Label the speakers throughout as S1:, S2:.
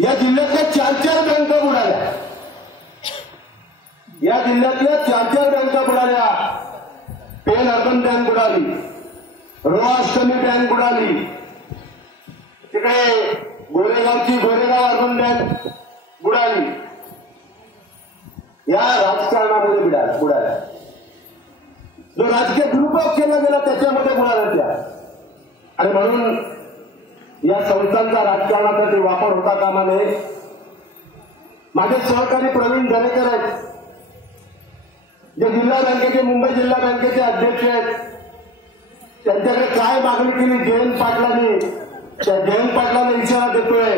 S1: या जिल्ह्यातल्या चार चार बँका बुडाल्या. या जिल्ह्यातल्या चार चार बँका बुडाल्या. पेन अर्बन बँक बुडाली. रोहाष्टमी बँक बुडाली. तिकडे गोरेगावची गोरेगाव अर्बन बँक बुडाली. या राजकारणामध्ये बुडाल्या बुडाल्या. जो राजकीय दुरुपयोग केला गेला त्याच्यामध्ये बुडाल्या त्या. आणि म्हणून या संस्थांचा राजकारणासाठी वापर होता कामा नये माझे सहकारी प्रवीण दरेकर आहेत. जे जिल्हा बँकेचे मुंबई जिल्हा बँकेचे अध्यक्ष आहेत. त्यांच्याकडे काय मागणी केली? जयंत पाटलांनी. त्या जयंत पाटलांना इशारा देतोय.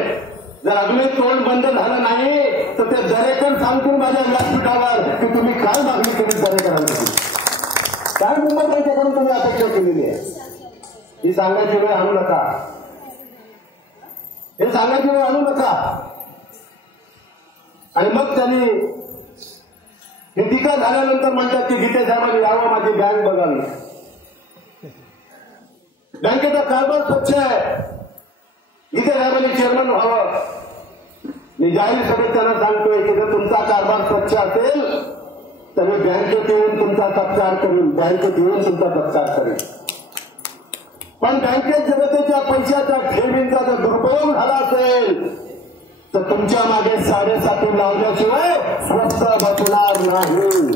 S1: जर अजूनही तोंड बंद झालं नाही तर ते दरेकर सांगतील माझ्या व्यासपीठावर की तुम्ही काय मागणी केली दरेकरांची? काय मुंबई बँकेकडून तुम्ही अपेक्षा केलेली आहे? ही सांगायची वेळ आणू नका. हे सांगायची आणू नका. आणि मग त्यांनी हे टीका झाल्यानंतर म्हणतात की गीते साहेबांनी यावं माझी बँक बघावी. बँकेचा कारभार स्वच्छ आहे. गीते साहेबांनी चेअरमन व्हावं. मी जाहीर सभेत त्यांना सांगतोय की जर तुमचा कारभार स्वच्छ असेल तर मी बँकेत येऊन तुमचा तपचार करून. बँकेत येऊन तुमचा तपचार करेन. पण बँकेत जनतेच्या पैशाचा ठेवींचा जर दुरुपयोग झाला असेल तर तुमच्या मागे साडेसाती लावल्याशिवाय स्वस्त बसणार नाही.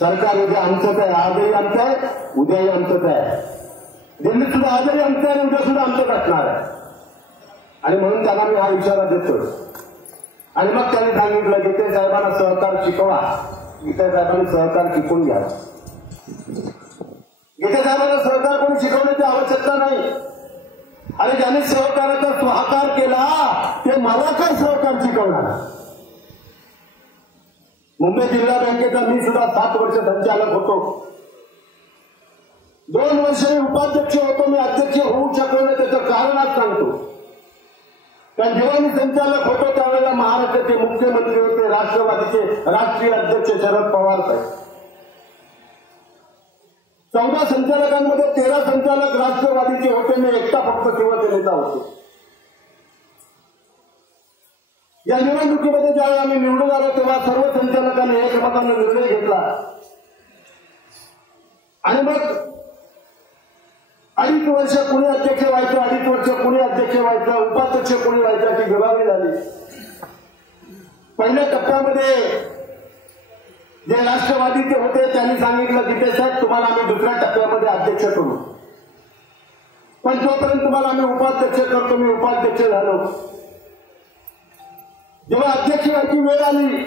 S1: सरकार उद्या आमचंच आहे आजही आमचं आहे उद्याही आमचंच आहे. दिल्लीत सुद्धा आजही आमचं आहे उद्या सुद्धा आमचं असणार आहे. आणि म्हणून त्यांना मी हा इशारा देतो. आणि मग त्यांनी सांगितलं गीते साहेबांना सहकार शिकवा गीते साहेबांनी सहकार शिकून घ्या. गीते साहेबांना कोणी शिकवण्याची आवश्यकता नाही. आणि ज्याने सहकाराचा स्वाकार केला ते मला काय सहकार शिकवणार? मुंबई जिल्हा बँकेचा मी सुद्धा सात वर्ष संचालक होतो. दोन वर्ष मी उपाध्यक्ष होतो मी अध्यक्ष होऊ शकलो नाही त्याचं कारण आज सांगतो. कारण जेव्हा मी संचालक होतो त्यावेळेला महाराष्ट्राचे मुख्यमंत्री होते राष्ट्रवादीचे राष्ट्रीय अध्यक्ष शरद पवार साहेब. चौदा संचालकांमध्ये तेरा संचालक राष्ट्रवादीचे होते. मी एकटा फक्त शिवसेनेचा होतो. या निवडणुकीमध्ये ज्यावेळी आम्ही निवडून आलो तेव्हा सर्व संचालकांनी एकमेकांना निर्णय घेतला. आणि मग अडीच वर्ष कुणी अध्यक्ष व्हायचं अडीच वर्ष कुणी अध्यक्ष व्हायचं उपाध्यक्ष कुणी व्हायचं अशी विभागणी झाली. पहिल्या टप्प्यामध्ये जे राष्ट्रवादीचे होते त्यांनी सांगितलं की साहेब तुम्हाला आम्ही दुसऱ्या टप्प्यामध्ये अध्यक्ष करू. पण तोपर्यंत तुम्हाला आम्ही उपाध्यक्ष करतो मी उपाध्यक्ष झालो. जेव्हा अध्यक्ष व्हायची वेळ आली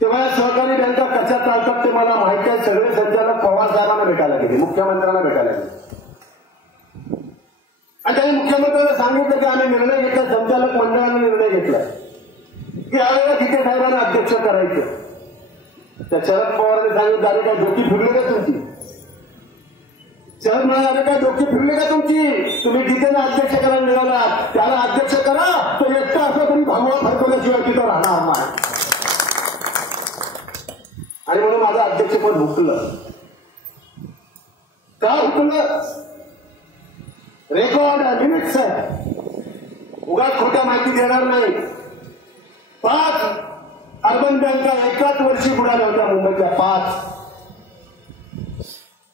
S1: तेव्हा या सहकारी बँका कशा चालतात ते मला माहिती आहे. सगळे संचालक पवार साहेबांना भेटायला गेले मुख्यमंत्र्यांना भेटायला गेले. आणि त्यांनी मुख्यमंत्र्यांना सांगितलं की आम्ही निर्णय घेतला संचालक मंडळाने निर्णय घेतला. की यावेळेला तिथे साहेबांना अध्यक्ष करायचं. त्या शरद पवारांनी सांगितलं अरे काय डोकी फिरली का तुमची? शरद म्हणाले काय डोकी फिरली का तुमची? तुम्ही गीतेला अध्यक्ष करायला निघाला त्याला अध्यक्ष करा तो एकटा असं तुम्ही भांगवा फरकवल्याशिवाय तिथं राहणार नाही. आणि म्हणून माझं अध्यक्षपद हुकलं. का हुकलं? रेकॉर्ड लिमिट्स आहे. उगाच खोट्या माहिती देणार नाही. पाच अर्बन बँका एकाच वर्षी बुडाल्या. पाच.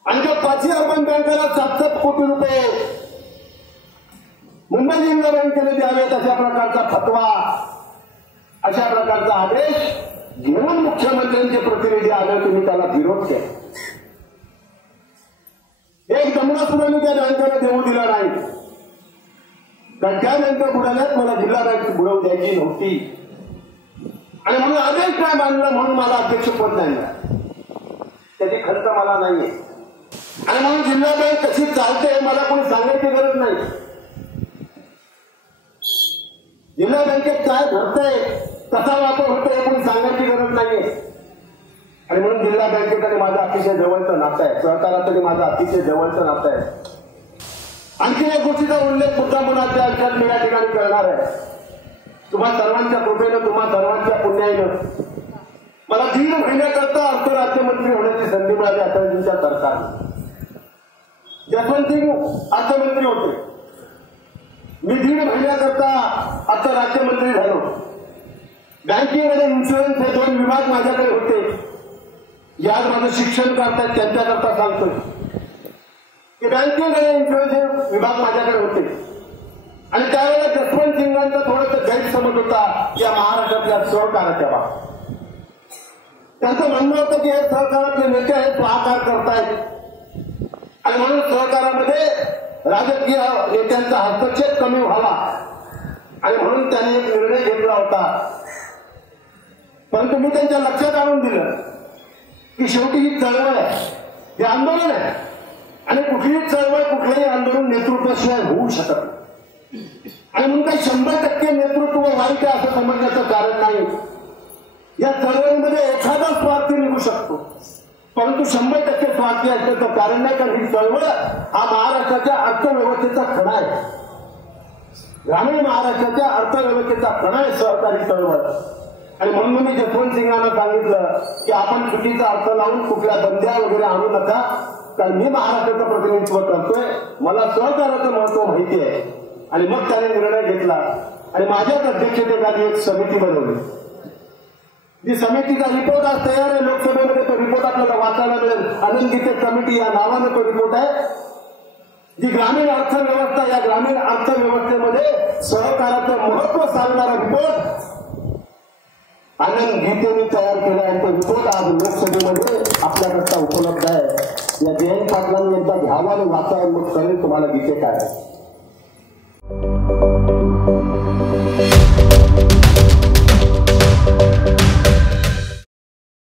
S1: आणि त्या पाचही अर्बन बँकेला सात सात कोटी रुपये. मुंबई जिल्हा बँकेने द्यावेत अशा प्रकारचा फतवा. अशा प्रकारचा आदेश घेऊन मुख्यमंत्र्यांचे प्रतिनिधी आले तुम्ही त्याला विरोध केला. एक दमडा सुद्धा मी त्या बँकेला देऊ दिला नाही. कारण त्या बँका बुडाल्यात मला जिल्हा बँक बुडवू द्यायची नव्हती. आणि म्हणून आदेश काय मानला म्हणून मला अध्यक्षपद नाही मिळालं. त्याची खर्च मला नाहीये. आणि म्हणून जिल्हा बँक कशी चालते मला कोणी सांगायची गरज नाही. जिल्हा बँकेत काय घडतंय कसा वापर होतोय कोणी सांगायची गरज नाहीये. आणि म्हणून जिल्हा बँकेत आणि माझं अतिशय जवळचं नातं आहे. सहकारात तरी माझं अतिशय जवळचं नातं आहे. आणखी एक गोष्टीचा उल्लेख सुद्धा त्या आयुष्यात मी या ठिकाणी करणार आहे. तुम्हा सर्वांच्या कृपेनं तुम्हा सर्वांच्या पुण्याईनं. मला दीड महिन्याकरता अर्थराज्यमंत्री होण्याची संधी मिळाली अटलजींच्या सरकारने जसवंत सिंग अर्थमंत्री होते. मी दीड महिन्याकरता आता राज्यमंत्री झालो. बँकेमध्ये इन्शुरन्स हे दोन विभाग माझ्याकडे होते. यात माझं शिक्षण करतात त्यांच्याकरता सांगतोय. की बँकेमध्ये इन्शुरन्स हे विभाग माझ्याकडे होते. आणि त्यावेळेला जसवंत सिंगांचा थोडस गैरसमज होता. या महाराष्ट्रातल्या सहकाराच्या बाबतीत त्यांचं म्हणणं होतं की हे सहकारातले नेते आहेत सहकार करतायत. आणि म्हणून सहकारामध्ये राजकीय नेत्यांचा हस्तक्षेप कमी व्हावा. आणि म्हणून त्यांनी एक निर्णय घेतला होता. परंतु मी त्यांच्या लक्षात आणून दिलं की शेवटी ही चळवळ आहे. हे आंदोलन आहे. आणि कुठलीही चळवळ कुठलंही आंदोलन नेतृत्वाशिवाय होऊ शकत नाही. आणि म्हणून काही शंभर टक्के नेतृत्व वाईट आहे असं समजण्याचं कारण नाही. या चळवळीमध्ये एखादा स्वार्थी निघू शकतो. परंतु शंभर टक्के स्वार्थी असण्याचं कारण नाही कारण ही चळवळ हा महाराष्ट्राच्या अर्थव्यवस्थेचा खडा आहे. ग्रामीण महाराष्ट्राच्या अर्थव्यवस्थेचा खडा आहे सहकारी चळवळ. आणि म्हणून मी जसवंत सिंगांना सांगितलं की आपण चुकीचा अर्थ लावून कुठल्या बंद्या वगैरे आणू नका. कारण मी महाराष्ट्राचं प्रतिनिधित्व करतोय. मला सहकाराचं महत्त्व माहिती आहे. आणि मग त्याने निर्णय घेतला. आणि माझ्याच अध्यक्षतेखाली एक समिती बनवली. जी समितीचा रिपोर्ट आज तयार आहे. लोकसभेमध्ये तो रिपोर्ट आपल्याला वाचायला मिळेल. अनिल गीते कमिटी या नावानं तो रिपोर्ट आहे. जी ग्रामीण अर्थव्यवस्था या ग्रामीण अर्थव्यवस्थेमध्ये सहकाराचं महत्त्व सांगणारा रिपोर्ट आनंद गीतेने तयार केला आहे. तो रिपोर्ट आज लोकसभेमध्ये आपल्याकरता उपलब्ध आहे. या जयंत पाटलांनी एकदा घ्यावा आणि वाचावं. मग कळेल तुम्हाला गीते काय आहे.